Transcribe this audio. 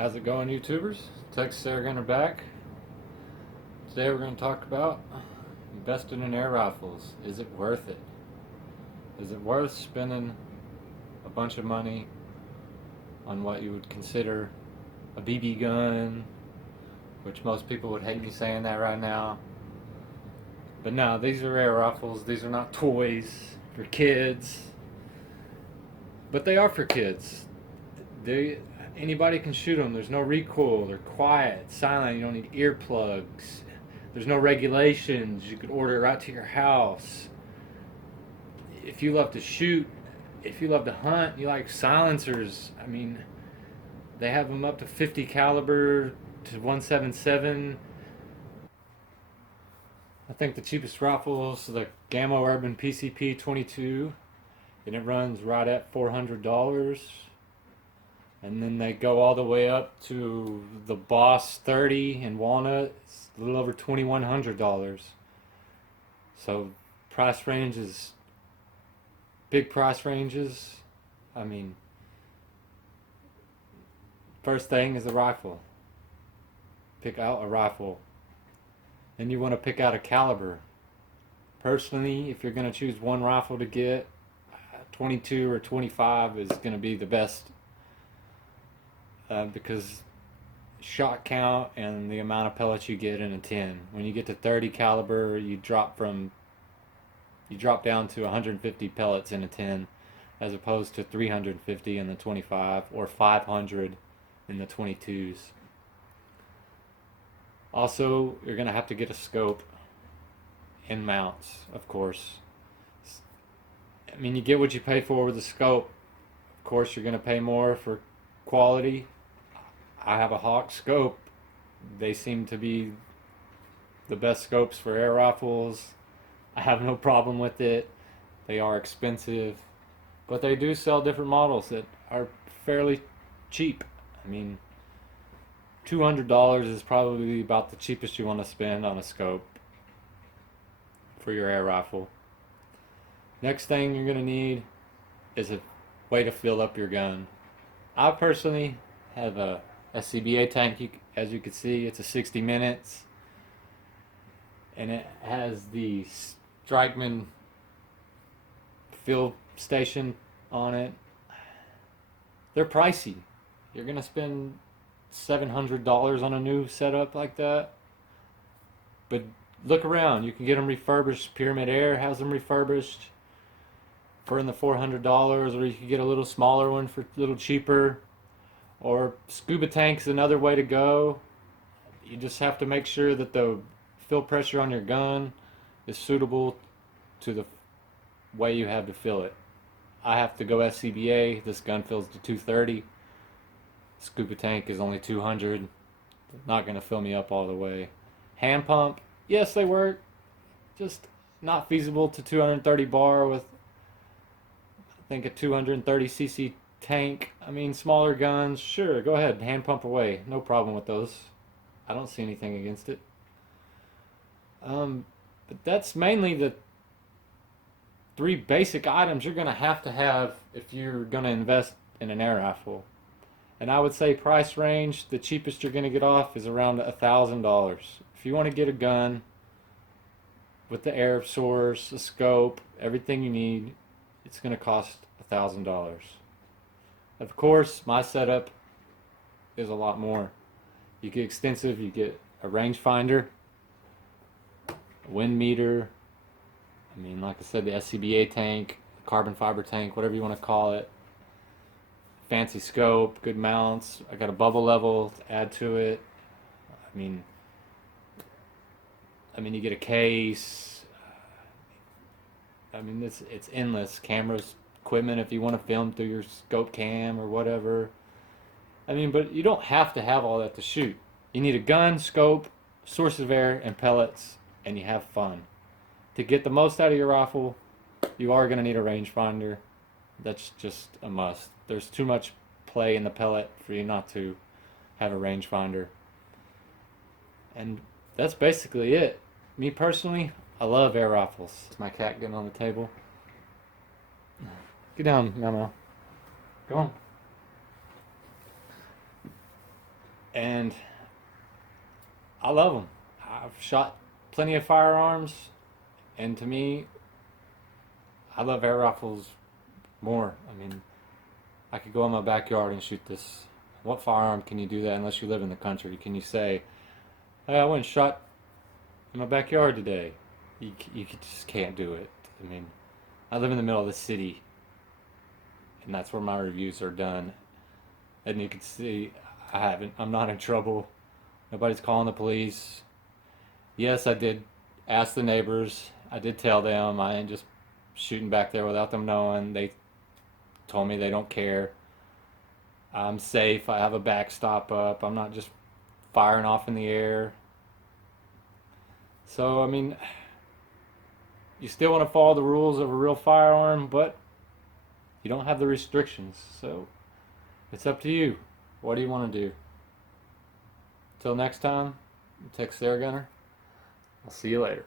How's it going, YouTubers? Texas Air Gunner back. Today we're going to talk about investing in air rifles. Is it worth it? Is it worth spending a bunch of money on what you would consider a BB gun, which most people would hate me saying that right now. But no, these are air rifles. These are not toys for kids. But they are for kids. Anybody can shoot them. There's no recoil. They're quiet, silent. You don't need earplugs. There's no regulations. You could order it right to your house. If you love to shoot, if you love to hunt, you like silencers. I mean, they have them up to 50 caliber to 177. I think the cheapest rifle is the Gamma Urban PCP 22, and it runs right at $400. And then they go all the way up to the Boss 30 in Walnut. It's a little over $2,100. So price range is big price ranges. I mean, first thing is a rifle. Pick out a rifle. Then you want to pick out a caliber. Personally, if you're going to choose one rifle to get, 22 or 25 is going to be the best. Because shot count and the amount of pellets you get in a 10. When you get to 30 caliber, you drop down to 150 pellets in a 10, as opposed to 350 in the 25 or 500 in the 22s. Also, you're going to have to get a scope and mounts, of course. I mean, you get what you pay for with the scope. Of course, you're going to pay more for quality. I have a Hawke scope. They seem to be the best scopes for air rifles. I have no problem with it. They are expensive, but they do sell different models that are fairly cheap. I mean, $200 is probably about the cheapest you want to spend on a scope for your air rifle. Next thing you're going to need is a way to fill up your gun. I personally have a SCBA tank. As you can see, it's a 60 minutes, and it has the Strikeman fill station on it. They're pricey. You're gonna spend $700 on a new setup like that, but look around. You can get them refurbished. Pyramid Air has them refurbished for in the $400, or you can get a little smaller one for a little cheaper. Or scuba tank's another way to go. You just have to make sure that the fill pressure on your gun is suitable to the way you have to fill it. I have to go SCBA. This gun fills to 230. Scuba tank is only 200. Not going to fill me up all the way. Hand pump, yes, they work. Just not feasible to 230 bar with, I think, a 230cc tank. I mean, smaller guns, sure, go ahead, hand pump away, no problem with those. I don't see anything against it. But that's mainly the three basic items you're gonna have to have if you're gonna invest in an air rifle. And I would say price range, the cheapest you're gonna get off is around $1,000. If you want to get a gun with the air source, a scope, everything you need, it's gonna cost $1,000. Of course, my setup is a lot more. You get extensive, you get a rangefinder, a wind meter, I mean, like I said, the SCBA tank, carbon fiber tank, whatever you want to call it, fancy scope, good mounts. I got a bubble level to add to it. I mean, you get a case. I mean, it's endless. Cameras, equipment if you want to film through your scope cam or whatever. I mean, but you don't have to have all that to shoot. You need a gun, scope, source of air, and pellets, and you have fun. To get the most out of your rifle, you are going to need a rangefinder. That's just a must. There's too much play in the pellet for you not to have a rangefinder. And that's basically it. Me personally, I love air rifles. It's my cat getting on the table. Get down, Memo. Go on. And I love them. I've shot plenty of firearms, and to me, I love air rifles more. I mean, I could go in my backyard and shoot this. What firearm can you do that unless you live in the country? Can you say, hey, I went and shot in my backyard today? You just can't do it. I mean, I live in the middle of the city, and that's where my reviews are done. And you can see I'm not in trouble. Nobody's calling the police. Yes, I did ask the neighbors. I did tell them I ain't just shooting back there without them knowing. They told me they don't care. I'm safe. I have a backstop up. I'm not just firing off in the air. So, I mean, you still want to follow the rules of a real firearm, but you don't have the restrictions. So, it's up to you. What do you want to do? Till next time, Texas Air Gunner. I'll see you later.